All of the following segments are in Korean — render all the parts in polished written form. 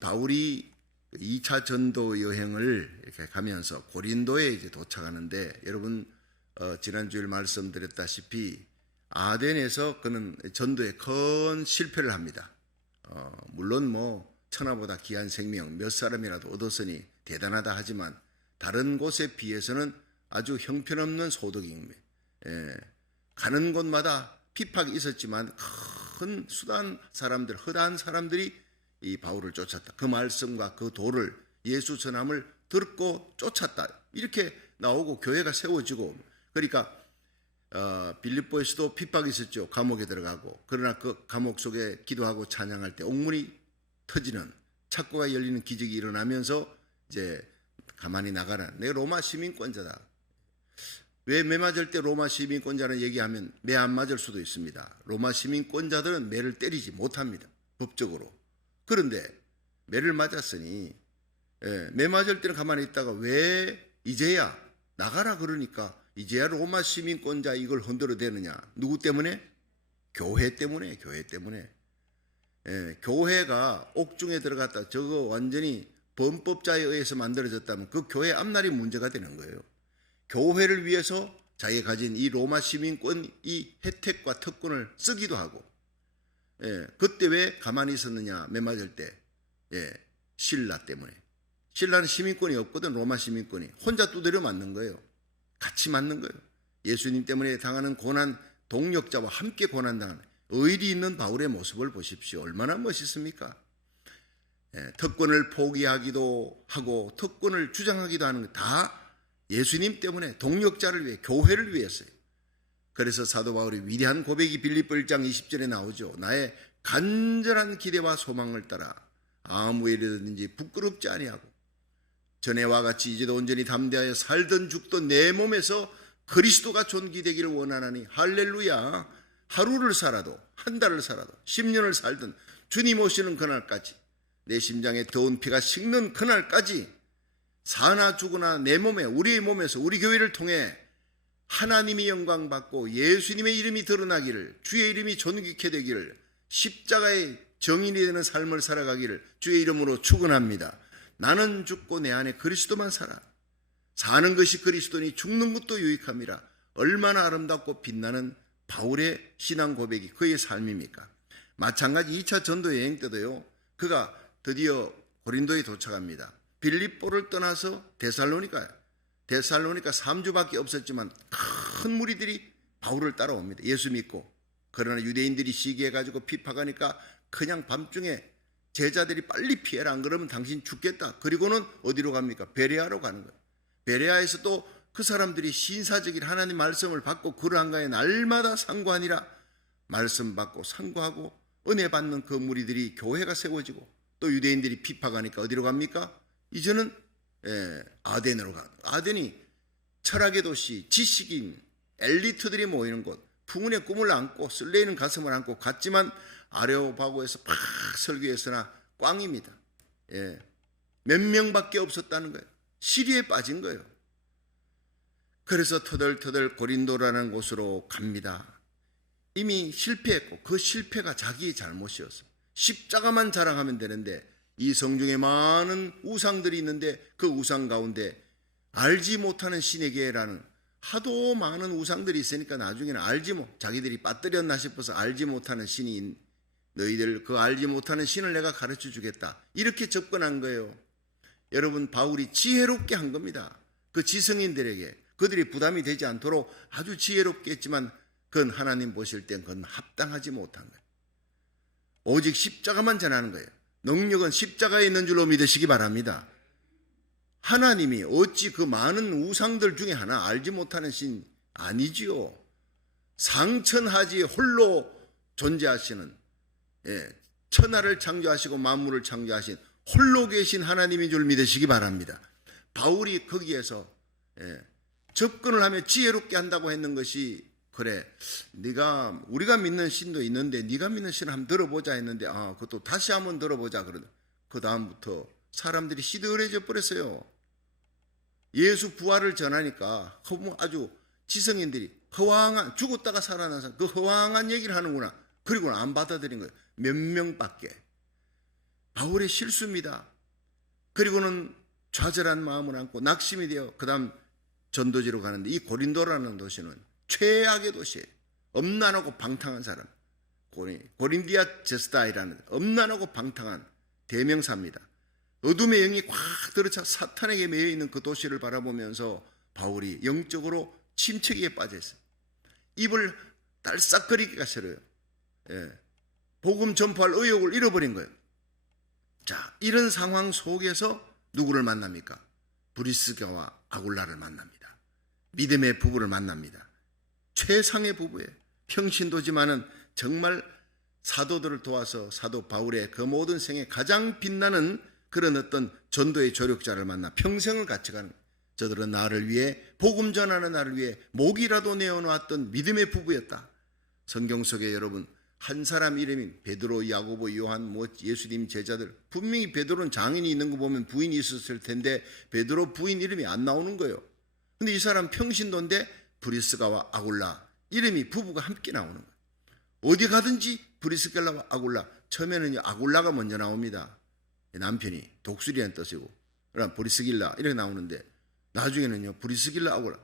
바울이 2차 전도 여행을 이렇게 가면서 고린도에 이제 도착하는데, 여러분 지난주에 말씀드렸다시피 아덴에서 그는 전도에 큰 실패를 합니다. 물론 천하보다 귀한 생명 몇 사람이라도 얻었으니 대단하다 하지만 다른 곳에 비해서는 아주 형편없는 소득입니다. 가는 곳마다 핍박이 있었지만 큰 수단 사람들, 허다한 사람들이 이 바울을 쫓았다. 그 말씀과 그 도를, 예수 전함을 듣고 쫓았다. 이렇게 나오고 교회가 세워지고, 그러니까 빌립보에서도 핍박이 있었죠. 감옥에 들어가고. 그러나 그 감옥 속에 기도하고 찬양할 때 옥문이 터지는, 창고가 열리는 기적이 일어나면서 이제 가만히 나가라. 내가 로마 시민권자다. 왜 매 맞을 때 로마 시민권자는 얘기하면 매 안 맞을 수도 있습니다. 로마 시민권자들은 매를 때리지 못합니다. 법적으로. 그런데 매를 맞았으니 매 맞을 때는 가만히 있다가 왜 이제야 나가라 그러니까 이제야 로마 시민권자 이걸 흔들어대느냐. 누구 때문에? 교회 때문에. 교회 때문에. 교회가 옥중에 들어갔다. 저거 완전히 범법자에 의해서 만들어졌다면 그 교회 앞날이 문제가 되는 거예요. 교회를 위해서 자기가 가진 이 로마 시민권 이 혜택과 특권을 쓰기도 하고, 그때 왜 가만히 있었느냐, 매 맞을 때, 신라 때문에. 신라는 시민권이 없거든. 로마 시민권이 혼자 두드려 맞는 거예요. 같이 맞는 거예요. 예수님 때문에 당하는 고난, 동력자와 함께 고난당하는 의리 있는 바울의 모습을 보십시오. 얼마나 멋있습니까? 특권을 포기하기도 하고 특권을 주장하기도 하는 거 다 예수님 때문에, 동력자를 위해, 교회를 위해서요. 그래서 사도 바울의 위대한 고백이 빌립보 1장 20절에 나오죠. 나의 간절한 기대와 소망을 따라 아무 일이든지 부끄럽지 아니하고 전에와 같이 이제도 온전히 담대하여 살든 죽든 내 몸에서 그리스도가 존귀되기를 원하나니 할렐루야. 하루를 살아도 한 달을 살아도 10년을 살든 주님 오시는 그날까지, 내 심장에 더운 피가 식는 그날까지 사나 죽으나 내 몸에, 우리의 몸에서, 우리 교회를 통해 하나님이 영광 받고 예수님의 이름이 드러나기를, 주의 이름이 존귀케 되기를, 십자가의 정인이 되는 삶을 살아가기를 주의 이름으로 축원합니다. 나는 죽고 내 안에 그리스도만 살아. 사는 것이 그리스도니 죽는 것도 유익함이라. 얼마나 아름답고 빛나는 바울의 신앙 고백이 그의 삶입니까? 마찬가지 2차 전도 여행 때도요. 그가 드디어 고린도에 도착합니다. 빌립보를 떠나서 데살로니카 3주밖에 없었지만 큰 무리들이 바울을 따라옵니다. 예수 믿고. 그러나 유대인들이 시기해가지고 핍박하니까 그냥 밤중에 제자들이 빨리 피해라, 안 그러면 당신 죽겠다. 그리고는 어디로 갑니까? 베레아로 가는 거예요. 베레아에서 또 그 사람들이 신사적인 하나님 말씀을 받고 그러한가에 날마다 상고하니라. 말씀 받고 상고하고 은혜 받는 그 무리들이 교회가 세워지고, 또 유대인들이 핍박하니까 어디로 갑니까? 이제는 아덴으로 가. 아덴이 철학의 도시, 지식인, 엘리트들이 모이는 곳, 풍운의 꿈을 안고 쓸려있는 가슴을 안고 갔지만 아레오파고에서 팍 설교했으나 꽝입니다. 몇 명밖에 없었다는 거예요. 시리에 빠진 거예요. 그래서 터덜터덜 고린도라는 곳으로 갑니다. 이미 실패했고 그 실패가 자기의 잘못이었어요. 십자가만 자랑하면 되는데 이 성중에 많은 우상들이 있는데 그 우상 가운데 알지 못하는 신에게라는, 하도 많은 우상들이 있으니까 나중에는 자기들이 빠뜨렸나 싶어서 알지 못하는 신이, 너희들 그 알지 못하는 신을 내가 가르쳐 주겠다. 이렇게 접근한 거예요. 여러분, 바울이 지혜롭게 한 겁니다. 그 지성인들에게 그들이 부담이 되지 않도록 아주 지혜롭게 했지만 그건 하나님 보실 땐 그건 합당하지 못한 거예요. 오직 십자가만 전하는 거예요. 능력은 십자가에 있는 줄로 믿으시기 바랍니다. 하나님이 어찌 그 많은 우상들 중에 하나, 알지 못하는 신 아니지요. 상천하지 홀로 존재하시는, 천하를 창조하시고 만물을 창조하신 홀로 계신 하나님인 줄 믿으시기 바랍니다. 바울이 거기에서 접근을 하며 지혜롭게 한다고 했는 것이, 그래, 우리가 믿는 신도 있는데 네가 믿는 신을 한번 들어보자 했는데, 그것도 다시 한번 들어보자 그러다. 그 다음부터 사람들이 시들해져 버렸어요. 예수 부활을 전하니까 아주 지성인들이 죽었다가 살아난 사람, 그 허황한 얘기를 하는구나. 그리고는 안 받아들인 거예요. 몇 명밖에. 바울의 실수입니다. 그리고는 좌절한 마음을 안고 낙심이 되어 그 다음 전도지로 가는데, 이 고린도라는 도시는 최악의 도시예요. 엄난하고 방탕한 사람, 고린디아 제스다이라는 엄난하고 방탕한 대명사입니다. 어둠의 영이 꽉 들어차 사탄에게 매여있는 그 도시를 바라보면서 바울이 영적으로 침체기에 빠져있어요. 입을 딸싹거리기가 싫어요. 복음 전파할 의욕을 잃어버린 거예요. 자, 이런 상황 속에서 누구를 만납니까? 브리스가와 아굴라를 만납니다. 믿음의 부부를 만납니다. 최상의 부부예요. 평신도지만은 정말 사도들을 도와서 사도 바울의 그 모든 생에 가장 빛나는 그런 어떤 전도의 조력자를 만나 평생을 같이 가는, 저들은 나를 위해, 복음 전하는 나를 위해 목이라도 내어놓았던 믿음의 부부였다. 성경 속에 여러분 한 사람 이름이 베드로, 야고보, 요한, 예수님 제자들, 분명히 베드로는 장인이 있는 거 보면 부인이 있었을 텐데 베드로 부인 이름이 안 나오는 거예요. 근데 이 사람 평신도인데 브리스가와 아굴라 이름이 부부가 함께 나오는 거예요. 어디 가든지 브리스갈라와 아굴라, 처음에는 아굴라가 먼저 나옵니다. 남편이 독수리라는 뜻이고, 그럼 브리스길라 이렇게 나오는데 나중에는요 브리스길라 아굴라,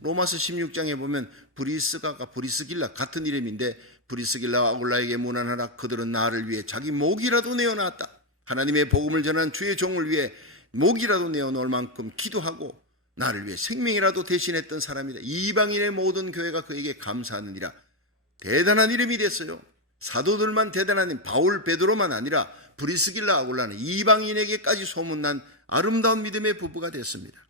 로마서 16장에 보면 브리스가가 브리스길라 같은 이름인데, 브리스길라와 아굴라에게 문안하라. 그들은 나를 위해 자기 목이라도 내어놨다. 하나님의 복음을 전한 주의 종을 위해 목이라도 내어놓을 만큼 기도하고 나를 위해 생명이라도 대신했던 사람이다. 이방인의 모든 교회가 그에게 감사하느니라. 대단한 이름이 됐어요. 사도들만 대단한 이름, 바울, 베드로만 아니라 브리스길라, 아굴라는 이방인에게까지 소문난 아름다운 믿음의 부부가 됐습니다.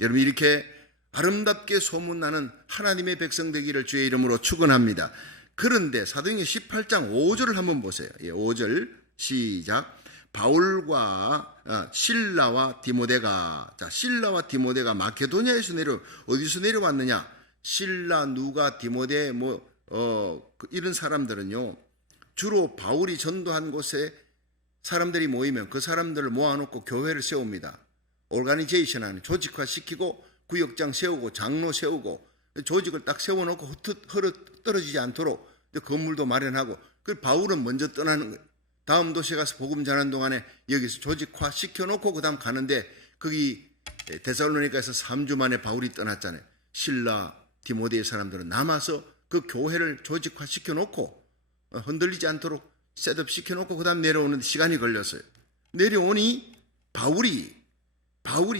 여러분, 이렇게 아름답게 소문나는 하나님의 백성 되기를 주의 이름으로 축원합니다. 그런데 사도행전 18장 5절을 한번 보세요. 5절 시작. 바울과 실라와 디모데가, 자, 실라와 디모데가 마케도니아에서 어디서 내려왔느냐? 실라, 누가, 디모데, 이런 사람들은요, 주로 바울이 전도한 곳에 사람들이 모이면 그 사람들을 모아놓고 교회를 세웁니다. 오르가니제이션하는, 조직화시키고 구역장 세우고 장로 세우고 조직을 딱 세워놓고 흐르 떨어지지 않도록 건물도 마련하고, 그 바울은 먼저 떠나는 거예요. 다음 도시에 가서 복음 전하는 동안에 여기서 조직화 시켜놓고 그 다음 가는데, 거기 데살로니가에서 3주 만에 바울이 떠났잖아요. 실라, 디모데의 사람들은 남아서 그 교회를 조직화 시켜놓고 흔들리지 않도록 셋업 시켜놓고 그 다음 내려오는데 시간이 걸렸어요. 내려오니 바울이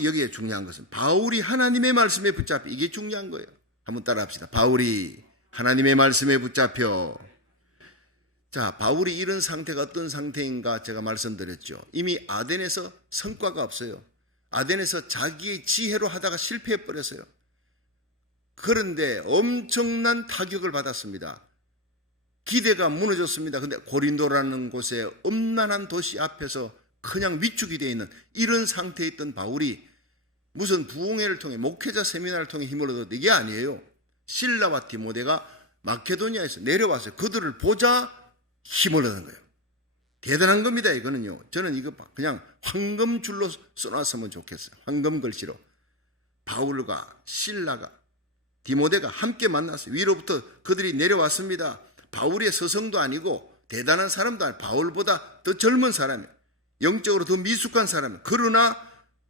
여기에 중요한 것은 바울이 하나님의 말씀에 붙잡혀, 이게 중요한 거예요. 한번 따라 합시다. 바울이 하나님의 말씀에 붙잡혀. 자, 바울이 이런 상태가 어떤 상태인가 제가 말씀드렸죠. 이미 아덴에서 성과가 없어요. 아덴에서 자기의 지혜로 하다가 실패해버렸어요. 그런데 엄청난 타격을 받았습니다. 기대가 무너졌습니다. 근데 고린도라는 곳에 엄난한 도시 앞에서 그냥 위축이 되어 있는 이런 상태에 있던 바울이 무슨 부흥회를 통해, 목회자 세미나를 통해 힘을 얻었다, 이게 아니에요. 실라와 디모데가 마케도니아에서 내려왔어요. 그들을 보자 힘을 얻은 거예요. 대단한 겁니다. 이거는요, 저는 이거 그냥 황금줄로 써놨으면 좋겠어요. 황금 글씨로. 바울과 실라가, 디모데가 함께 만났어요. 위로부터 그들이 내려왔습니다. 바울의 서성도 아니고 대단한 사람도 아니고 바울보다 더 젊은 사람이에요. 영적으로 더 미숙한 사람이에요. 그러나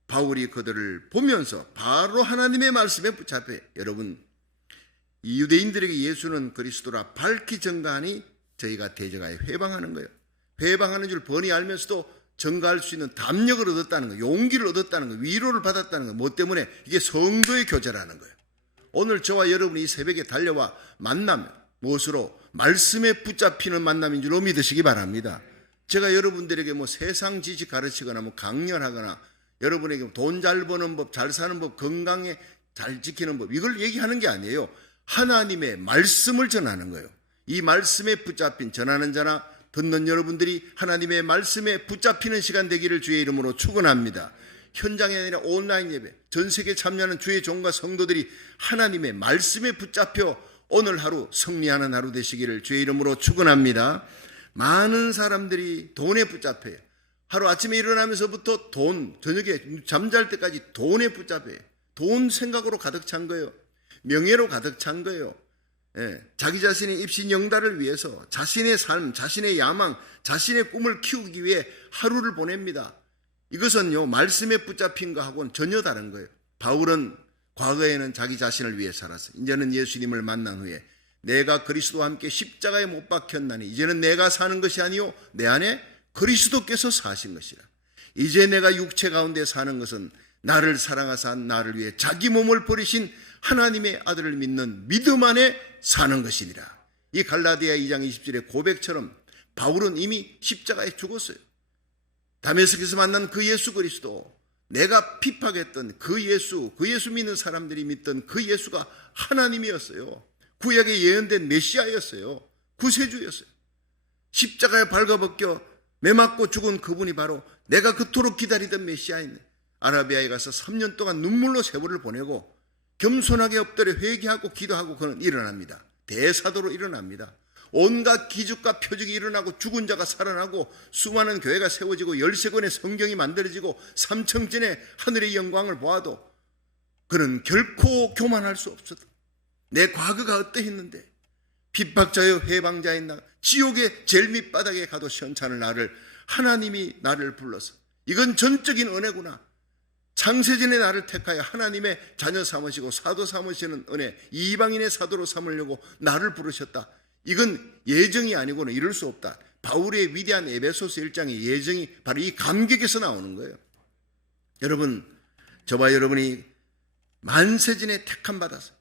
바울이 그들을 보면서 바로 하나님의 말씀에 붙잡혀. 여러분, 이 유대인들에게 예수는 그리스도라 밝히 전가하니 저희가 대적하여 회방하는 거예요. 회방하는 줄 뻔히 알면서도 전가할 수 있는 담력을 얻었다는 거예요. 용기를 얻었다는 거예요. 위로를 받았다는 거예요. 뭐 때문에? 이게 성도의 교제라는 거예요. 오늘 저와 여러분이 이 새벽에 달려와 만나면 무엇으로? 말씀에 붙잡히는 만남인 줄로 믿으시기 바랍니다. 제가 여러분들에게 세상 지식 가르치거나 강연하거나 여러분에게 돈 잘 버는 법, 잘 사는 법, 건강에 잘 지키는 법, 이걸 얘기하는 게 아니에요. 하나님의 말씀을 전하는 거예요. 이 말씀에 붙잡힌 전하는 자나 듣는 여러분들이 하나님의 말씀에 붙잡히는 시간 되기를 주의 이름으로 축원합니다. 현장이 아니라 온라인 예배, 전 세계 참여하는 주의 종과 성도들이 하나님의 말씀에 붙잡혀 오늘 하루 승리하는 하루 되시기를 주의 이름으로 축원합니다. 많은 사람들이 돈에 붙잡혀요. 하루 아침에 일어나면서부터 돈, 저녁에 잠잘 때까지 돈에 붙잡혀요. 돈 생각으로 가득 찬 거예요. 명예로 가득 찬 거예요. 자기 자신의 입신 영달을 위해서 자신의 삶, 자신의 야망, 자신의 꿈을 키우기 위해 하루를 보냅니다. 이것은요, 말씀에 붙잡힌 거하고는 전혀 다른 거예요. 바울은 과거에는 자기 자신을 위해 살았어요. 이제는 예수님을 만난 후에 내가 그리스도와 함께 십자가에 못 박혔나니 이제는 내가 사는 것이 아니요 내 안에 그리스도께서 사신 것이라. 이제 내가 육체 가운데 사는 것은 나를 사랑하사 나를 위해 자기 몸을 버리신 하나님의 아들을 믿는 믿음 안에 사는 것이니라. 이 갈라디아 2장 20절의 고백처럼 바울은 이미 십자가에 죽었어요. 다메섹에서 만난 그 예수 그리스도, 내가 핍박했던 그 예수 믿는 사람들이 믿던 그 예수가 하나님이었어요. 구약에 예언된 메시아였어요. 구세주였어요. 십자가에 발가벗겨 매맞고 죽은 그분이 바로 내가 그토록 기다리던 메시아인데, 아라비아에 가서 3년 동안 눈물로 세월을 보내고 겸손하게 엎드려 회개하고 기도하고 그는 일어납니다. 대사도로 일어납니다. 온갖 기적과 표적이 일어나고 죽은 자가 살아나고 수많은 교회가 세워지고 13권의 성경이 만들어지고 삼청전의 하늘의 영광을 보아도 그는 결코 교만할 수 없었다. 내 과거가 어떠했는데 핍박자여 해방자인 나, 지옥의 제일 밑바닥에 가도 시원찮을 나를 하나님이 나를 불러서, 이건 전적인 은혜구나. 창세전에 나를 택하여 하나님의 자녀 삼으시고 사도 삼으시는 은혜, 이방인의 사도로 삼으려고 나를 부르셨다. 이건 예정이 아니고는 이룰 수 없다. 바울의 위대한 에베소서 1장의 예정이 바로 이 감격에서 나오는 거예요. 여러분, 저와 여러분이 만세전에 택함 받아서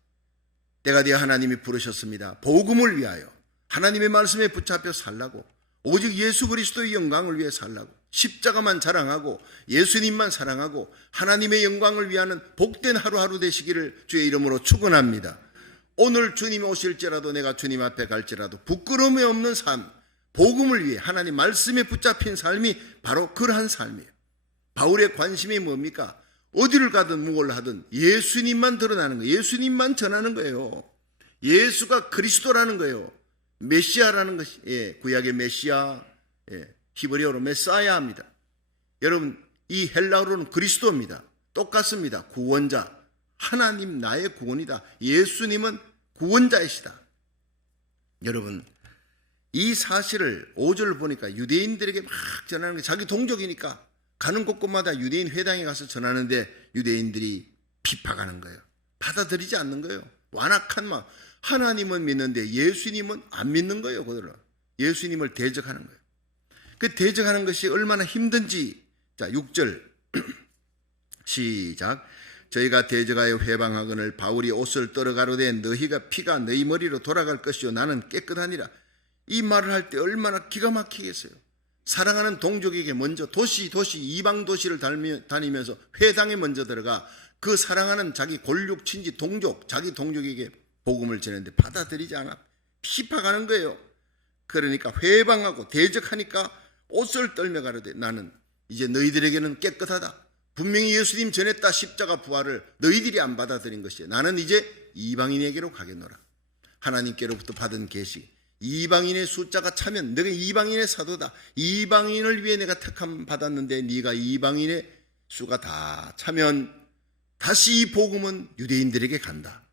때가 되어 하나님이 부르셨습니다. 복음을 위하여 하나님의 말씀에 붙잡혀 살라고, 오직 예수 그리스도의 영광을 위해 살라고, 십자가만 자랑하고 예수님만 사랑하고 하나님의 영광을 위하는 복된 하루하루 되시기를 주의 이름으로 축원합니다. 오늘 주님이 오실지라도 내가 주님 앞에 갈지라도 부끄러움이 없는 삶, 복음을 위해 하나님 말씀에 붙잡힌 삶이 바로 그러한 삶이에요. 바울의 관심이 뭡니까? 어디를 가든 뭘 하든 예수님만 드러나는 거예요. 예수님만 전하는 거예요. 예수가 그리스도라는 거예요. 메시아라는 것이, 구약의 메시아, 히브리어로 메사야입니다. 여러분, 이 헬라어로는 그리스도입니다. 똑같습니다. 구원자, 하나님 나의 구원이다. 예수님은 구원자이시다. 여러분, 이 사실을 5절을 보니까 유대인들에게 막 전하는 게, 자기 동족이니까 가는 곳곳마다 유대인 회당에 가서 전하는데 유대인들이 비판하는 거예요. 받아들이지 않는 거예요. 완악한 마음. 하나님은 믿는데 예수님은 안 믿는 거예요. 그들은 예수님을 대적하는 거예요. 그 대적하는 것이 얼마나 힘든지. 자, 6절 시작. 저희가 대적하여 회방하거늘 바울이 옷을 떨어가로되 너희가 피가 너희 머리로 돌아갈 것이요 나는 깨끗하니라. 이 말을 할 때 얼마나 기가 막히겠어요. 사랑하는 동족에게 먼저 도시 이방 도시를 다니면서 회당에 먼저 들어가 그 사랑하는 자기 골육 친지 동족, 자기 동족에게 복음을 전했는데 받아들이지 않아 핍박하는 거예요. 그러니까 회방하고 대적하니까 옷을 떨며 가로되 나는 이제 너희들에게는 깨끗하다. 분명히 예수님 전했다 십자가 부활을 너희들이 안 받아들인 것이에요. 나는 이제 이방인에게로 가겠노라. 하나님께로부터 받은 계시, 이방인의 숫자가 차면 너가 이방인의 사도다. 이방인을 위해 내가 택함 받았는데 네가 이방인의 수가 다 차면 다시 이 복음은 유대인들에게 간다.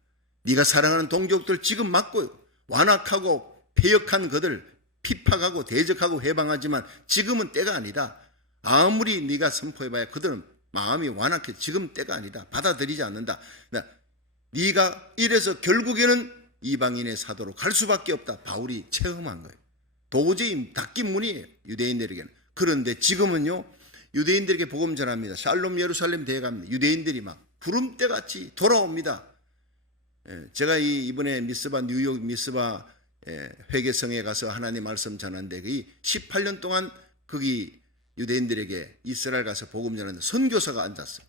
네가 사랑하는 동족들 지금 맞고 완악하고 패역한 그들 핍박하고 대적하고 해방하지만 지금은 때가 아니다. 아무리 네가 선포해봐야 그들은 마음이 완악해. 지금 때가 아니다. 받아들이지 않는다. 네가 이래서 결국에는 이방인의 사도로 갈 수밖에 없다. 바울이 체험한 거예요. 도저히 닫긴 문이에요. 유대인들에게는. 그런데 지금은요, 유대인들에게 복음 전합니다. 샬롬 예루살렘 대회갑니다. 유대인들이 막 구름대같이 돌아옵니다. 제가 이번에 뉴욕 미스바 회계성에 가서 하나님 말씀 전하는데 18년 동안 거기 유대인들에게 이스라엘 가서 복음 전하는데 선교사가 앉았어요.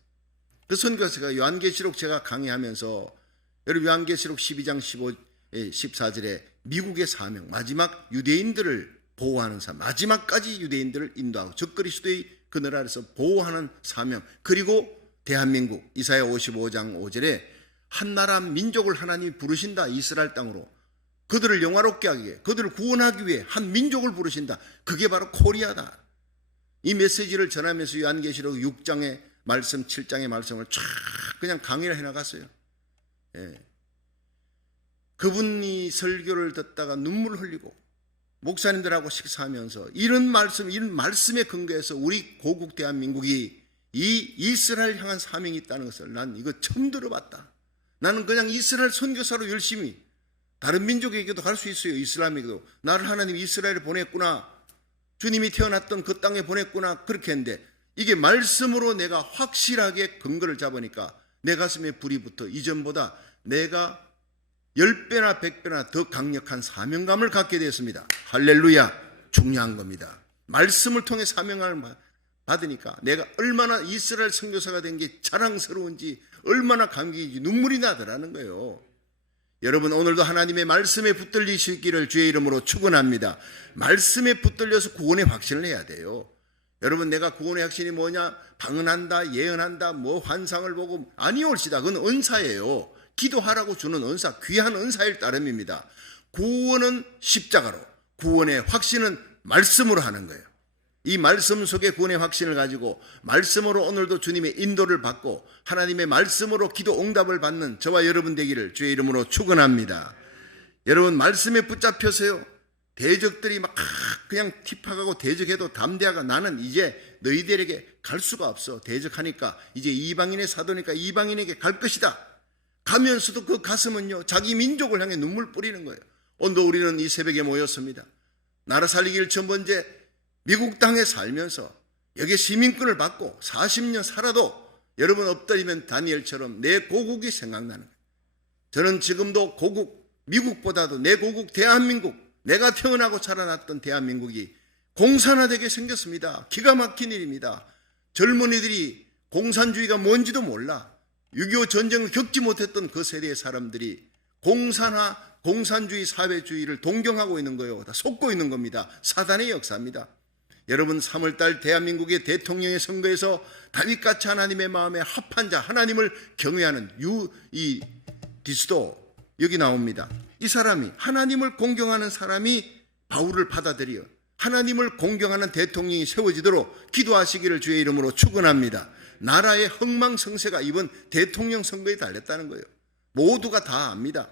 그 선교사가 요한계시록 제가 강의하면서, 여러분 요한계시록 12장 14절에 미국의 사명, 마지막 유대인들을 보호하는 사명, 마지막까지 유대인들을 인도하고 적그리스도의 그늘 아래서 보호하는 사명, 그리고 대한민국 이사야 55장 5절에 한 나라 민족을 하나님이 부르신다. 이스라엘 땅으로 그들을 영화롭게 하기 위해, 그들을 구원하기 위해 한 민족을 부르신다. 그게 바로 코리아다. 이 메시지를 전하면서 요한계시록 6장의 말씀, 7장의 말씀을 쫙 그냥 강의를 해나갔어요. 그분이 설교를 듣다가 눈물 흘리고 목사님들하고 식사하면서 이런 말씀에 근거해서 우리 고국 대한민국이 이 이스라엘 향한 사명이 있다는 것을 난 이거 처음 들어봤다. 나는 그냥 이스라엘 선교사로 열심히 다른 민족에게도 갈 수 있어요. 이슬람에게도 나를 하나님이 이스라엘에 보냈구나, 주님이 태어났던 그 땅에 보냈구나, 그렇게 했는데 이게 말씀으로 내가 확실하게 근거를 잡으니까 내 가슴에 불이 붙어 이전보다 내가 10배나 100배나 더 강력한 사명감을 갖게 되었습니다. 할렐루야. 중요한 겁니다. 말씀을 통해 사명을 받으니까 내가 얼마나 이스라엘 선교사가 된 게 자랑스러운지, 얼마나 감격인지 눈물이 나더라는 거예요. 여러분, 오늘도 하나님의 말씀에 붙들리시기를 주의 이름으로 축원합니다. 말씀에 붙들려서 구원의 확신을 해야 돼요. 여러분, 내가 구원의 확신이 뭐냐? 방언한다, 예언한다, 뭐 환상을 보고, 아니올시다. 그건 은사예요. 기도하라고 주는 은사, 귀한 은사일 따름입니다. 구원은 십자가로, 구원의 확신은 말씀으로 하는 거예요. 이 말씀 속에 구원의 확신을 가지고 말씀으로 오늘도 주님의 인도를 받고 하나님의 말씀으로 기도 응답을 받는 저와 여러분 되기를 주의 이름으로 축원합니다. 여러분, 말씀에 붙잡혀서요, 대적들이 막 그냥 tip하고 대적해도 담대하가 나는 이제 너희들에게 갈 수가 없어. 대적하니까 이제 이방인의 사도니까 이방인에게 갈 것이다. 가면서도 그 가슴은요, 자기 민족을 향해 눈물 뿌리는 거예요. 오늘도 우리는 이 새벽에 모였습니다. 나라 살리기를 첫 번째 미국 땅에 살면서 여기에 시민권을 받고 40년 살아도 여러분 엎드리면 다니엘처럼 내 고국이 생각나는 거예요. 저는 지금도 고국, 미국보다도 내 고국 대한민국, 내가 태어나고 자라났던 대한민국이 공산화되게 생겼습니다. 기가 막힌 일입니다. 젊은이들이 공산주의가 뭔지도 몰라. 6.25 전쟁을 겪지 못했던 그 세대의 사람들이 공산화, 공산주의, 사회주의를 동경하고 있는 거예요. 다 속고 있는 겁니다. 사단의 역사입니다. 여러분, 3월달 대한민국의 대통령의 선거에서 다윗같이 하나님의 마음에 합한 자, 하나님을 경외하는 이 디스도 여기 나옵니다. 이 사람이, 하나님을 공경하는 사람이 바울을 받아들여 하나님을 공경하는 대통령이 세워지도록 기도하시기를 주의 이름으로 축원합니다. 나라의 흥망성쇠가 이번 대통령 선거에 달렸다는 거예요. 모두가 다 압니다.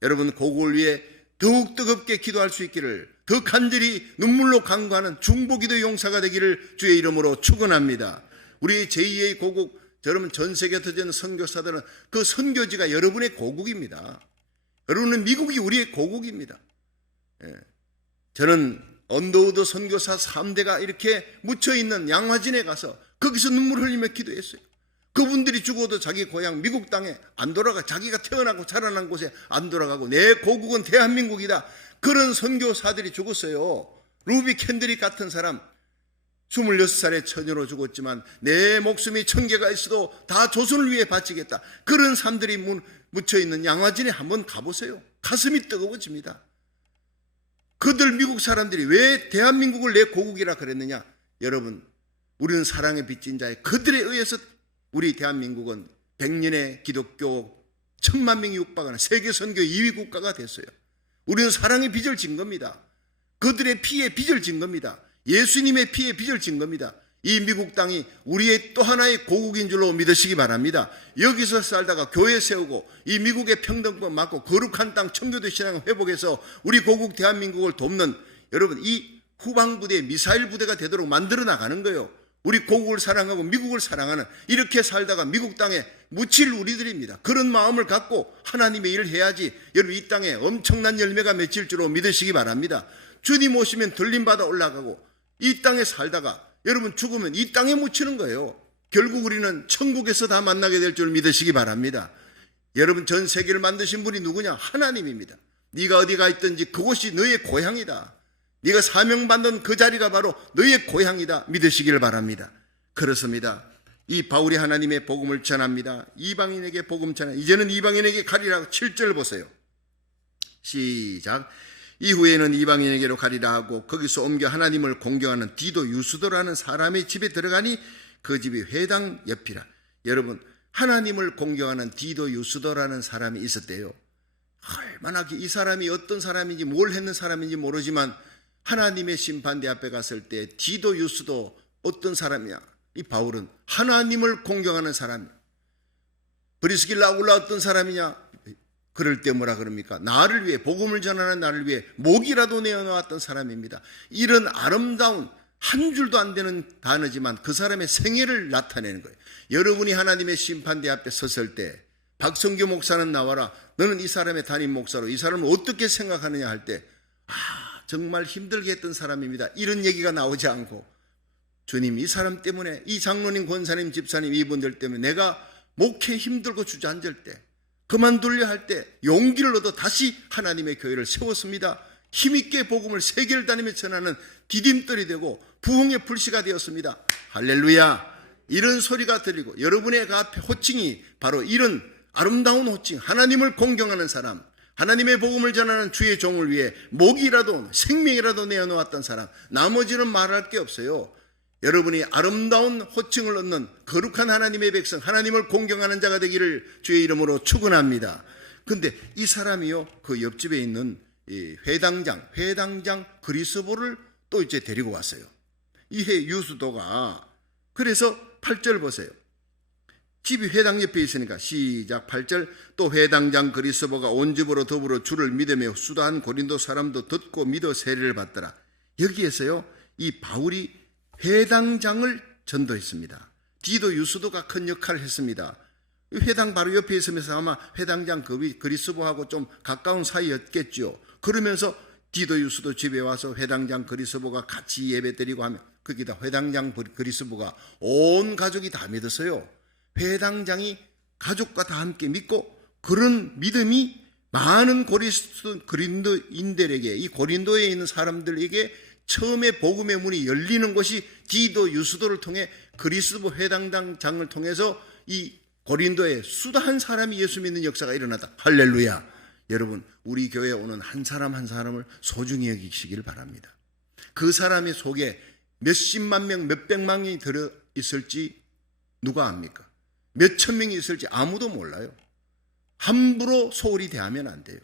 여러분, 고국을 위해 더욱 뜨겁게 기도할 수 있기를, 더 간절히 눈물로 간구하는 중보기도 용사가 되기를 주의 이름으로 축원합니다. 우리 제2의 고국, 여러분 전 세계 터진 선교사들은 그 선교지가 여러분의 고국입니다. 여러분은 미국이 우리의 고국입니다. 저는 언더우드 선교사 3대가 이렇게 묻혀있는 양화진에 가서 거기서 눈물 흘리며 기도했어요. 그분들이 죽어도 자기 고향 미국 땅에 안 돌아가, 자기가 태어나고 자라난 곳에 안 돌아가고 내 고국은 대한민국이다. 그런 선교사들이 죽었어요. 루비 캔드릭 같은 사람 26살의 처녀로 죽었지만 내 목숨이 1000개가 있어도 다 조선을 위해 바치겠다. 그런 사람들이 묻혀있는 양화진에 한번 가보세요. 가슴이 뜨거워집니다. 그들 미국 사람들이 왜 대한민국을 내 고국이라 그랬느냐? 여러분, 우리는 사랑에 빚진 자의 그들에 의해서 우리 대한민국은 100년의 기독교 1000만 명이 육박하는 세계 선교 2위 국가가 됐어요. 우리는 사랑의 빚을 진 겁니다. 그들의 피에 빚을 진 겁니다. 예수님의 피에 빚을 진 겁니다. 이 미국 땅이 우리의 또 하나의 고국인 줄로 믿으시기 바랍니다. 여기서 살다가 교회 세우고 이 미국의 평등법 맞고 거룩한 땅 청교도 신앙 회복해서 우리 고국 대한민국을 돕는 여러분, 이 후방부대 미사일 부대가 되도록 만들어 나가는 거예요. 우리 고국을 사랑하고 미국을 사랑하는, 이렇게 살다가 미국 땅에 묻힐 우리들입니다. 그런 마음을 갖고 하나님의 일을 해야지 여러분 이 땅에 엄청난 열매가 맺힐 줄로 믿으시기 바랍니다. 주님 오시면 들림받아 올라가고 이 땅에 살다가 여러분 죽으면 이 땅에 묻히는 거예요. 결국 우리는 천국에서 다 만나게 될 줄 믿으시기 바랍니다. 여러분, 전 세계를 만드신 분이 누구냐? 하나님입니다. 네가 어디가 있든지 그곳이 너의 고향이다. 네가 사명받는 그 자리가 바로 너의 고향이다. 믿으시기를 바랍니다. 그렇습니다. 이 바울이 하나님의 복음을 전합니다. 이방인에게 복음 전하, 이제는 이방인에게 가리라. 7절 보세요. 시작. 이후에는 이방인에게로 가리라 하고 거기서 옮겨 하나님을 공경하는 디도 유스도라는 사람의 집에 들어가니 그 집이 회당 옆이라. 여러분, 하나님을 공경하는 디도 유스도라는 사람이 있었대요. 얼마나 이 사람이 어떤 사람인지 뭘 했는 사람인지 모르지만 하나님의 심판대 앞에 갔을 때 디도 유스도 어떤 사람이야? 이 바울은 하나님을 공경하는 사람이야. 브리스길라 아굴라 어떤 사람이냐? 그럴 때 뭐라 그럽니까? 나를 위해, 복음을 전하는 나를 위해 목이라도 내어놓았던 사람입니다. 이런 아름다운 한 줄도 안 되는 단어지만 그 사람의 생애를 나타내는 거예요. 여러분이 하나님의 심판대 앞에 섰을 때 박성규 목사는 나와라, 너는 이 사람의 담임 목사로 이 사람을 어떻게 생각하느냐 할 때 정말 힘들게 했던 사람입니다, 이런 얘기가 나오지 않고, 주님 이 사람 때문에, 이 장로님, 권사님, 집사님 이분들 때문에 내가 목회 힘들고 주저앉을 때, 그만두려 할 때 용기를 얻어 다시 하나님의 교회를 세웠습니다. 힘있게 복음을 세계를 다니며 전하는 디딤돌이 되고 부흥의 불씨가 되었습니다. 할렐루야. 이런 소리가 들리고 여러분의 그 앞에 호칭이 바로 이런 아름다운 호칭, 하나님을 공경하는 사람, 하나님의 복음을 전하는 주의 종을 위해 목이라도 생명이라도 내어놓았던 사람, 나머지는 말할 게 없어요. 여러분이 아름다운 호칭을 얻는 거룩한 하나님의 백성, 하나님을 공경하는 자가 되기를 주의 이름으로 축원합니다. 근데 이 사람이요, 그 옆집에 있는 이 회당장 그리스보를 또 이제 데리고 왔어요. 이해 유수도가. 그래서 8절 보세요. 집이 회당 옆에 있으니까 시작. 8절. 또 회당장 그리스보가 온 집으로 더불어 주를 믿으며 수다한 고린도 사람도 듣고 믿어 세례를 받더라. 여기에서요, 이 바울이 회당장을 전도했습니다. 디도 유수도가 큰 역할을 했습니다. 회당 바로 옆에 있으면서 아마 회당장 그리스보하고 좀 가까운 사이였겠죠. 그러면서 디도 유수도 집에 와서 회당장 그리스보가 같이 예배드리고 하면, 거기다 회당장 그리스보가 온 가족이 다 믿었어요. 회당장이 가족과 다 함께 믿고, 그런 믿음이 많은 고린도인들에게, 이 고린도에 있는 사람들에게 처음에 복음의 문이 열리는 것이 디도 유수도를 통해 그리스도 회당장을 통해서 이 고린도에 수다한 사람이 예수 믿는 역사가 일어났다. 할렐루야. 여러분, 우리 교회에 오는 한 사람 한 사람을 소중히 여기시길 바랍니다. 그 사람의 속에 몇십만 명, 몇백만 명이 들어있을지 누가 압니까? 몇천 명이 있을지 아무도 몰라요. 함부로 소홀히 대하면 안 돼요.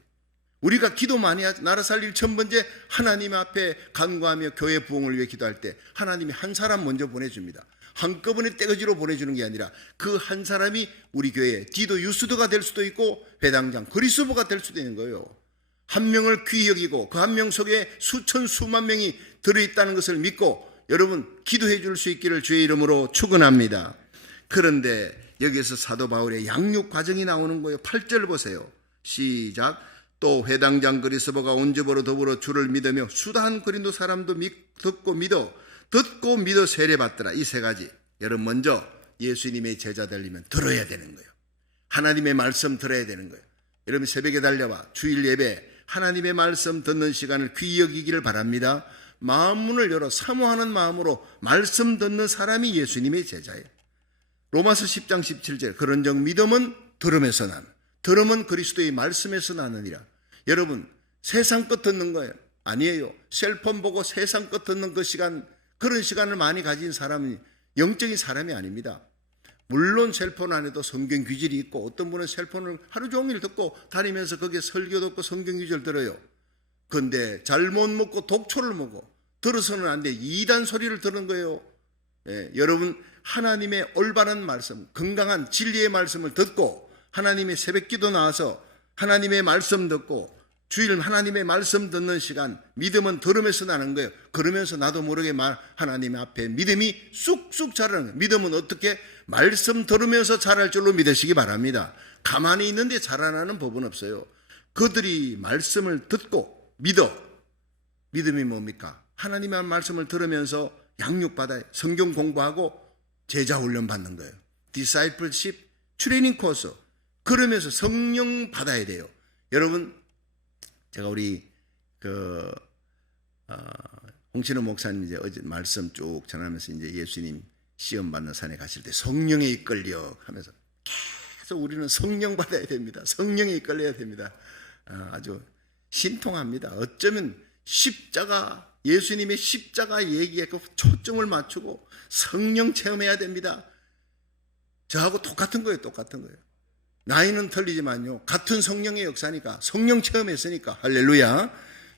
우리가 기도 많이 하죠. 나라 살릴 첫 번째 하나님 앞에 간구하며 교회 부흥을 위해 기도할 때 하나님이 한 사람 먼저 보내줍니다. 한꺼번에 떼거지로 보내주는 게 아니라 그 한 사람이 우리 교회에 디도 유수도가 될 수도 있고 회당장 그리스보가 될 수도 있는 거예요. 한 명을 귀히 여기고 그 한 명 속에 수천 수만 명이 들어있다는 것을 믿고 여러분 기도해 줄 수 있기를 주의 이름으로 축원합니다. 그런데 여기서 사도 바울의 양육 과정이 나오는 거예요. 8절 보세요. 시작. 또 회당장 그리스보가 온 집으로 더불어 주를 믿으며 수다한 고린도 사람도 듣고 믿어 세례받더라. 이 세 가지. 여러분, 먼저 예수님의 제자 되려면 들어야 되는 거예요. 하나님의 말씀 들어야 되는 거예요. 여러분, 새벽에 달려와 주일 예배 하나님의 말씀 듣는 시간을 귀히 여기기를 바랍니다. 마음 문을 열어 사모하는 마음으로 말씀 듣는 사람이 예수님의 제자예요. 로마서 10장 17절. 그런즉 믿음은 들음에서 남, 들음은 그리스도의 말씀에서 나느니라. 여러분, 세상 것 듣는 거예요? 아니에요. 셀폰 보고 세상 것 듣는 그 시간, 그런 시간을 많이 가진 사람이 영적인 사람이 아닙니다. 물론 셀폰 안에도 성경 귀절이 있고, 어떤 분은 셀폰을 하루 종일 듣고 다니면서 거기에 설교 듣고 성경 귀절 들어요. 그런데 잘못 먹고 독초를 먹고 들어서는 안 돼. 이단 소리를 들은 거예요. 여러분, 하나님의 올바른 말씀, 건강한 진리의 말씀을 듣고 하나님의 새벽기도 나와서 하나님의 말씀 듣고 주일 하나님의 말씀 듣는 시간, 믿음은 들으면서 나는 거예요. 그러면서 나도 모르게 하나님 앞에 믿음이 쑥쑥 자라는 거예요. 믿음은 어떻게? 말씀 들으면서 자랄 줄로 믿으시기 바랍니다. 가만히 있는데 자라나는 법은 없어요. 그들이 말씀을 듣고 믿음이 뭡니까? 하나님의 말씀을 들으면서 양육받아요. 성경 공부하고 제자 훈련 받는 거예요. Discipleship 트레이닝 코스. 그러면서 성령 받아야 돼요. 여러분, 제가 우리 홍신호 목사님 이제 어제 말씀 쭉 전하면서 이제 예수님 시험 받는 산에 가실 때 성령에 이끌려 하면서 계속 우리는 성령 받아야 됩니다. 성령에 이끌려야 됩니다. 아주 신통합니다. 어쩌면 십자가, 예수님의 십자가 얘기에 그 초점을 맞추고 성령 체험해야 됩니다. 저하고 똑같은 거예요. 나이는 틀리지만요, 같은 성령의 역사니까, 성령 체험했으니까. 할렐루야.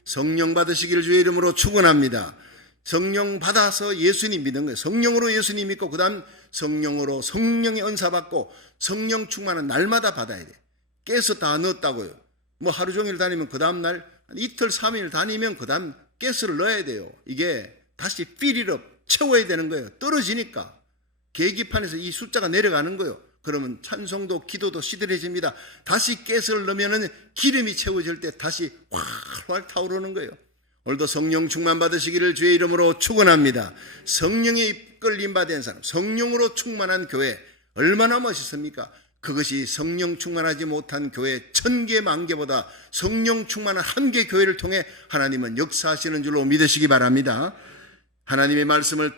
성령 받으시기를 주의 이름으로 축원합니다. 성령 받아서 예수님 믿는 거예요. 성령으로 예수님 믿고 그 다음 성령으로 성령의 은사 받고 성령 충만은 날마다 받아야 돼. 깨서 다 넣었다고요. 뭐 하루 종일 다니면 그 다음 날 이틀 3일 다니면 그 다음 가스를 넣어야 돼요. 이게 다시 필일업 채워야 되는 거예요. 떨어지니까 계기판에서 이 숫자가 내려가는 거예요. 그러면 찬송도 기도도 시들해집니다. 다시 가스를 넣으면 기름이 채워질 때 다시 활활 타오르는 거예요. 오늘도 성령 충만 받으시기를 주의 이름으로 축원합니다. 성령에 이끌림 받은 사람, 성령으로 충만한 교회 얼마나 멋있습니까? 그것이 성령 충만하지 못한 교회 1000개 만개보다 성령 충만한 한 개 교회를 통해 하나님은 역사하시는 줄로 믿으시기 바랍니다. 하나님의 말씀을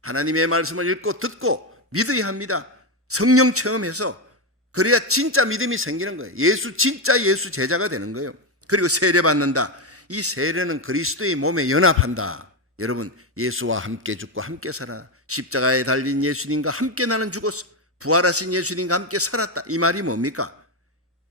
하나님의 말씀을 읽고 듣고 믿어야 합니다. 성령 체험해서 그래야 진짜 믿음이 생기는 거예요. 진짜 예수 제자가 되는 거예요. 그리고 세례 받는다. 이 세례는 그리스도의 몸에 연합한다. 여러분, 예수와 함께 죽고 함께 살아 십자가에 달린 예수님과 함께 나는 죽었어. 부활하신 예수님과 함께 살았다. 이 말이 뭡니까?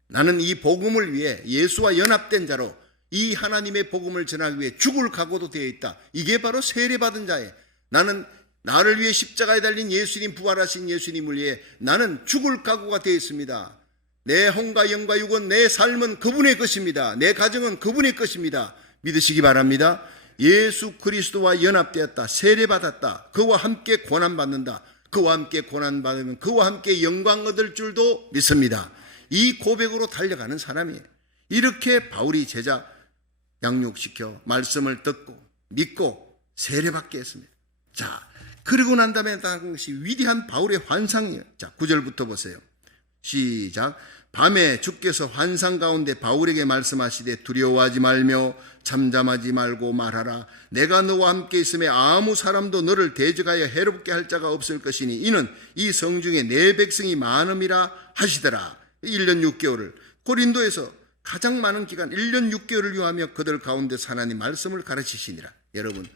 나는 이 복음을 위해 예수와 연합된 자로 이 하나님의 복음을 전하기 위해 죽을 각오도 되어 있다. 이게 바로 세례받은 자예요. 나는 나를 위해 십자가에 달린 예수님, 부활하신 예수님을 위해 나는 죽을 각오가 되어 있습니다. 내 혼과 영과 육은, 내 삶은 그분의 것입니다. 내 가정은 그분의 것입니다. 믿으시기 바랍니다. 예수 그리스도와 연합되었다. 세례받았다. 그와 함께 고난받는다. 그와 함께 고난받으면 그와 함께 영광 얻을 줄도 믿습니다. 이 고백으로 달려가는 사람이에요. 이렇게 바울이 제자 양육시켜 말씀을 듣고 믿고 세례받게 했습니다. 자, 그리고 난 다음에 나온 것이 위대한 바울의 환상이에요. 자, 9절부터 보세요. 시작. 밤에 주께서 환상 가운데 바울에게 말씀하시되 두려워하지 말며 잠잠하지 말고 말하라. 내가 너와 함께 있음에 아무 사람도 너를 대적하여 해롭게 할 자가 없을 것이니 이는 이 성중에 내 백성이 많음이라 하시더라. 1년 6개월을 고린도에서 가장 많은 기간 1년 6개월을 유하며 그들 가운데 하나님 말씀을 가르치시니라. 여러분,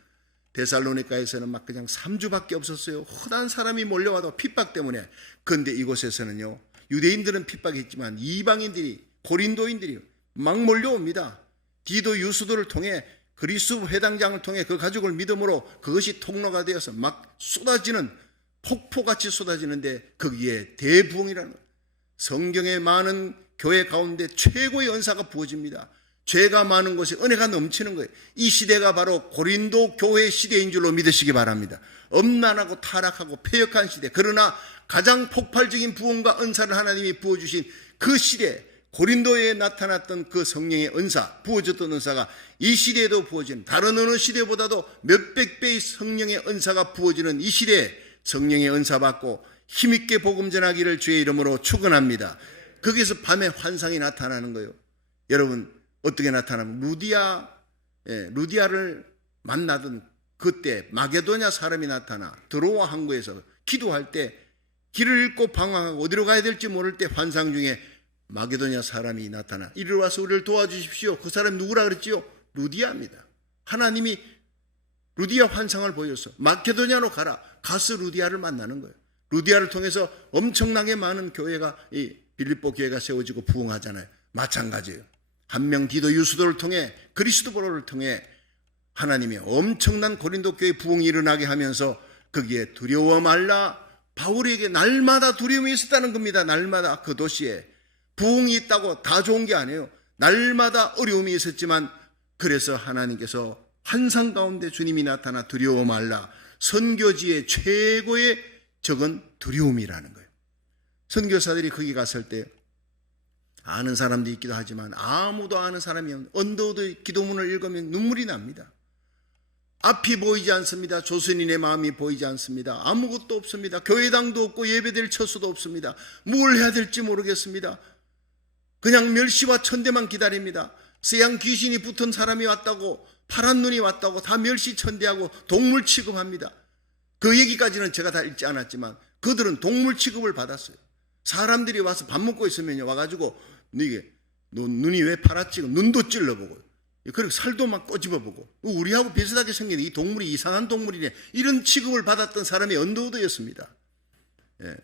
데살로니가에서는 막 그냥 3주밖에 없었어요. 허다한 사람이 몰려와도 핍박 때문에. 그런데 이곳에서는요, 유대인들은 핍박했지만 이방인들이, 고린도인들이 막 몰려옵니다. 디도 유수도를 통해 그리스도 회당장을 통해 그 가족을 믿음으로 그것이 통로가 되어서 막 쏟아지는, 폭포같이 쏟아지는데 거기에 대부흥이라는 거예요. 성경에 많은 교회 가운데 최고의 은사가 부어집니다. 죄가 많은 곳에 은혜가 넘치는 거예요. 이 시대가 바로 고린도 교회 시대인 줄로 믿으시기 바랍니다. 엄난하고 타락하고 패역한 시대, 그러나 가장 폭발적인 부흥과 은사를 하나님이 부어주신 그 시대, 고린도에 나타났던 그 성령의 은사, 부어졌던 은사가 이 시대에도 부어지는, 다른 어느 시대보다도 몇백 배의 성령의 은사가 부어지는 이 시대에 성령의 은사 받고 힘있게 복음 전하기를 주의 이름으로 축원합니다. 거기서 밤에 환상이 나타나는 거예요. 여러분, 어떻게 나타나면 루디아를 만나던 그때 마게도냐 사람이 나타나 드로아 항구에서 기도할 때 길을 잃고 방황하고 어디로 가야 될지 모를 때 환상 중에 마게도냐 사람이 나타나 이리 와서 우리를 도와주십시오. 그 사람이 누구라 그랬지요? 루디아입니다. 하나님이 루디아 환상을 보여서 마게도냐로 가서 루디아를 만나는 거예요. 루디아를 통해서 엄청나게 많은 교회가, 이 빌립보 교회가 세워지고 부흥하잖아요. 마찬가지예요. 한 명 디도 유수도를 통해, 그리스도보로를 통해 하나님이 엄청난 고린도 교회 부흥이 일어나게 하면서 거기에 두려워 말라. 바울에게 날마다 두려움이 있었다는 겁니다. 날마다 그 도시에 부흥이 있다고 다 좋은 게 아니에요. 날마다 어려움이 있었지만 그래서 하나님께서 환상 가운데 주님이 나타나 두려워 말라. 선교지의 최고의 적은 두려움이라는 거예요. 선교사들이 거기 갔을 때 아는 사람도 있기도 하지만 아무도 아는 사람이 없는, 언더우드 기도문을 읽으면 눈물이 납니다. 앞이 보이지 않습니다. 조선인의 마음이 보이지 않습니다. 아무것도 없습니다. 교회당도 없고 예배드릴 처소도 없습니다. 뭘 해야 될지 모르겠습니다. 그냥 멸시와 천대만 기다립니다. 서양 귀신이 붙은 사람이 왔다고, 파란 눈이 왔다고 다 멸시 천대하고 동물 취급합니다. 그 얘기까지는 제가 다 읽지 않았지만 그들은 동물 취급을 받았어요. 사람들이 와서 밥 먹고 있으면 와가지고 이게 눈이 왜 파랗지? 눈도 찔러보고, 그리고 살도 막 꼬집어보고, 우리하고 비슷하게 생긴 이 동물이 이상한 동물이네, 이런 취급을 받았던 사람이 언더우드였습니다. 예.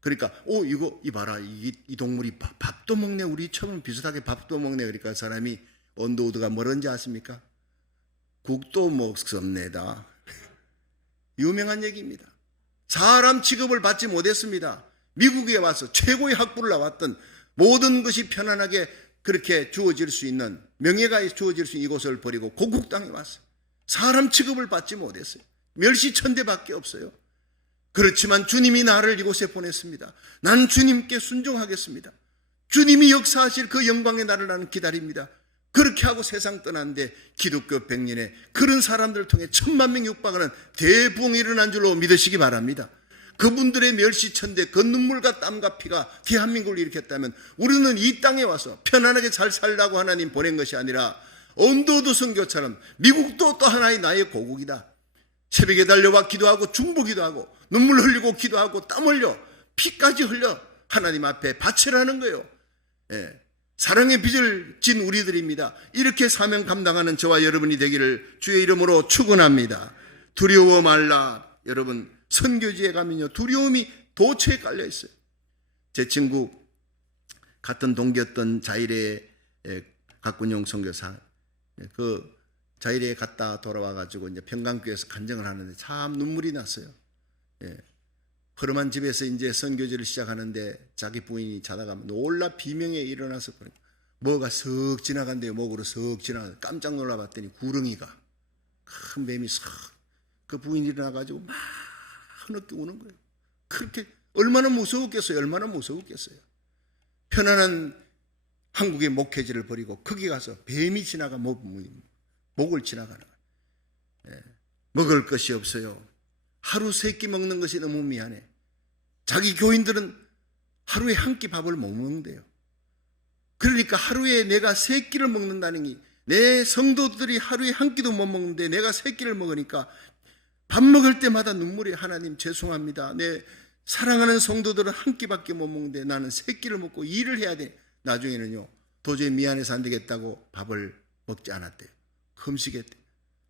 그러니까 이거 봐라, 이 동물이 밥도 먹네, 우리처럼 비슷하게 밥도 먹네. 그러니까 사람이, 언더우드가 뭐런지 아십니까? 국도 먹습니다. 유명한 얘기입니다. 사람 취급을 받지 못했습니다. 미국에 와서 최고의 학부를 나왔던, 모든 것이 편안하게 그렇게 주어질 수 있는, 명예가 주어질 수 있는 이곳을 버리고 고국 땅에 왔어요. 사람 취급을 받지 못했어요. 멸시천대밖에 없어요. 그렇지만 주님이 나를 이곳에 보냈습니다. 난 주님께 순종하겠습니다. 주님이 역사하실 그 영광의 날을 나는 기다립니다. 그렇게 하고 세상 떠났는데 기독교 100년에 그런 사람들을 통해 10,000명 육박하는 대부흥이 일어난 줄로 믿으시기 바랍니다. 그분들의 멸시천대, 그 눈물과 땀과 피가 대한민국을 일으켰다면 우리는 이 땅에 와서 편안하게 잘 살라고 하나님 보낸 것이 아니라 언더우드 선교처럼 미국도 또 하나의 나의 고국이다. 새벽에 달려와 기도하고 중보기도 하고 눈물 흘리고 기도하고 땀 흘려 피까지 흘려 하나님 앞에 바치라는 거예요. 예. 사랑의 빚을 진 우리들입니다. 이렇게 사명 감당하는 저와 여러분이 되기를 주의 이름으로 축원합니다. 두려워 말라. 여러분, 선교지에 가면요 두려움이 도처에 깔려 있어요. 제 친구 같은 동기였던 자이레의 각군용 선교사, 그 자이레에 갔다 돌아와 가지고 이제 평강교회에서 간증을 하는데 참 눈물이 났어요. 예. 허름한 집에서 이제 선교지를 시작하는데 자기 부인이 자다가 놀라 비명에 일어나서 뭐가 슥 지나간대요. 목으로 슥 지나가. 깜짝 놀라봤더니 구렁이가, 큰 뱀이 슥, 그 부인이 일어나가지고 막 흐느끼 우는 거예요. 그렇게 얼마나 무서웠겠어요. 얼마나 무서웠겠어요. 편안한 한국의 목회지를 버리고 거기 가서 뱀이 지나가 목을 지나가는 거예요. 예. 먹을 것이 없어요. 하루 3끼 먹는 것이 너무 미안해. 자기 교인들은 하루에 한 끼 밥을 못 먹는데요. 그러니까 하루에 내가 3끼를 먹는다는 게, 내 성도들이 하루에 한 끼도 못 먹는데 내가 3끼를 먹으니까 밥 먹을 때마다 눈물이, 하나님 죄송합니다. 내 사랑하는 성도들은 한 끼밖에 못 먹는데 나는 3끼를 먹고 일을 해야 돼. 나중에는요 도저히 미안해서 안 되겠다고 밥을 먹지 않았대요. 금식했대요.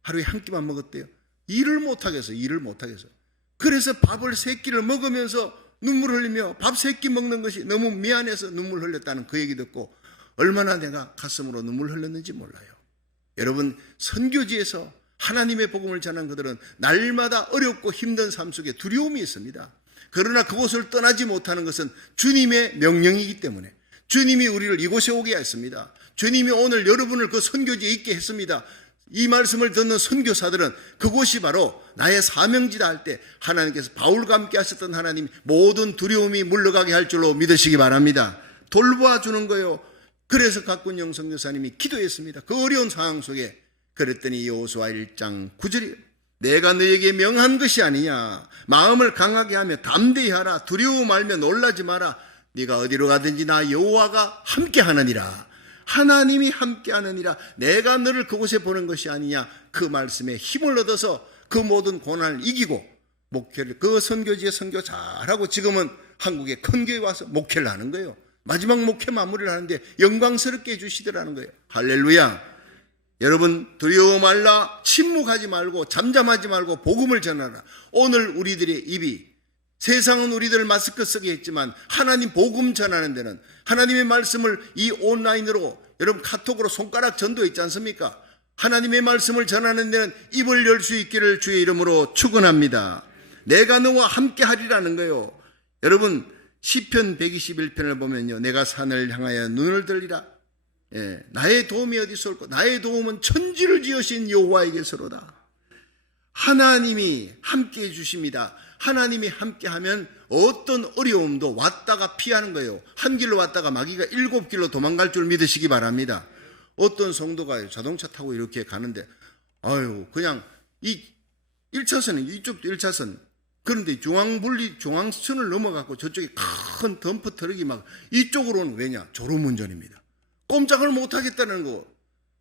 하루에 한 끼만 먹었대요. 일을 못하겠어요. 일을 못하겠어요. 그래서 밥을 3끼를 먹으면서 눈물 흘리며 밥 3끼 먹는 것이 너무 미안해서 눈물 흘렸다는 그 얘기 듣고 얼마나 내가 가슴으로 눈물 흘렸는지 몰라요. 여러분, 선교지에서 하나님의 복음을 전한 그들은 날마다 어렵고 힘든 삶 속에 두려움이 있습니다. 그러나 그곳을 떠나지 못하는 것은 주님의 명령이기 때문에, 주님이 우리를 이곳에 오게 했습니다. 주님이 오늘 여러분을 그 선교지에 있게 했습니다. 이 말씀을 듣는 선교사들은 그곳이 바로 나의 사명지다 할 때 하나님께서 바울과 함께 하셨던 하나님 모든 두려움이 물러가게 할 줄로 믿으시기 바랍니다. 돌보아 주는 거예요. 그래서 각군용 선교사님이 기도했습니다. 그 어려운 상황 속에. 그랬더니 여호수아 1장 9절이 내가 너에게 명한 것이 아니냐. 마음을 강하게 하며 담대히 하라. 두려워 말며 놀라지 마라. 네가 어디로 가든지 나 여호와가 함께 하느니라. 하나님이 함께 하느니라. 내가 너를 그곳에 보낸 것이 아니냐. 그 말씀에 힘을 얻어서 그 모든 고난을 이기고 목회를, 그 선교지에 선교 잘하고 지금은 한국의 큰 교회에 와서 목회를 하는 거예요. 마지막 목회 마무리를 하는데 영광스럽게 해주시더라는 거예요. 할렐루야. 여러분, 두려워 말라. 침묵하지 말고 잠잠하지 말고 복음을 전하라. 오늘 우리들의 입이, 세상은 우리들 마스크 쓰게 했지만 하나님 복음 전하는 데는, 하나님의 말씀을 이 온라인으로, 여러분 카톡으로 손가락 전도 있지 않습니까? 하나님의 말씀을 전하는 데는 입을 열 수 있기를 주의 이름으로 축원합니다. 내가 너와 함께 하리라는 거예요. 여러분, 시편 121편을 보면요, 내가 산을 향하여 눈을 들리라. 예, 나의 도움이 어디서 올까? 나의 도움은 천지를 지으신 여호와에게서로다. 하나님이 함께 해주십니다. 하나님이 함께하면 어떤 어려움도 왔다가 피하는 거예요. 한 길로 왔다가 마귀가 7길로 도망갈 줄 믿으시기 바랍니다. 어떤 성도가 자동차 타고 이렇게 가는데 그냥 이 1차선은 이쪽도 1차선, 그런데 중앙선을 넘어가고 저쪽에 큰 덤프 트럭이 막 이쪽으로는, 왜냐? 졸음운전입니다. 꼼짝을 못하겠다는 거.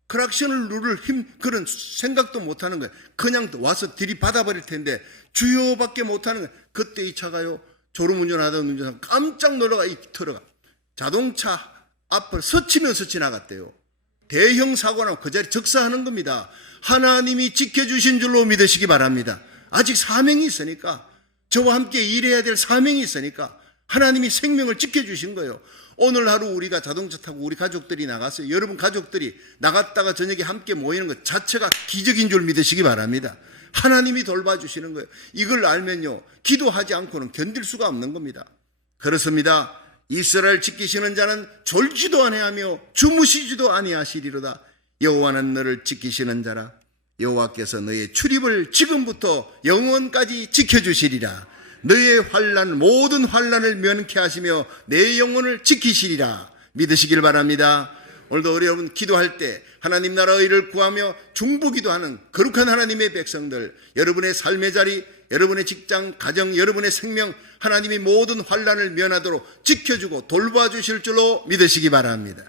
크락션을 누를 그런 생각도 못하는 거예요. 그냥 와서 들이받아버릴 텐데 주요밖에 못하는 거예요. 그때 이 차가요, 졸음운전하던 운전사가 깜짝 놀라가 이 트럭가 자동차 앞을 스치면서 지나갔대요. 대형 사고나 그 자리 적사하는 겁니다. 하나님이 지켜주신 줄로 믿으시기 바랍니다. 아직 사명이 있으니까, 저와 함께 일해야 될 사명이 있으니까 하나님이 생명을 지켜주신 거예요. 오늘 하루 우리가 자동차 타고 우리 가족들이 나갔어요. 여러분 가족들이 나갔다가 저녁에 함께 모이는 것 자체가 기적인 줄 믿으시기 바랍니다. 하나님이 돌봐주시는 거예요. 이걸 알면요, 기도하지 않고는 견딜 수가 없는 겁니다. 그렇습니다. 이스라엘 지키시는 자는 졸지도 아니하며 주무시지도 아니하시리로다. 여호와는 너를 지키시는 자라. 여호와께서 너의 출입을 지금부터 영원까지 지켜주시리라. 너의 환난 모든 환난을 면케 하시며 내 영혼을 지키시리라. 믿으시길 바랍니다. 오늘도 우리 여러분 기도할 때 하나님 나라의 의를 구하며 중보기도하는 거룩한 하나님의 백성들, 여러분의 삶의 자리, 여러분의 직장, 가정, 여러분의 생명, 하나님이 모든 환난을 면하도록 지켜주고 돌봐주실 줄로 믿으시기 바랍니다.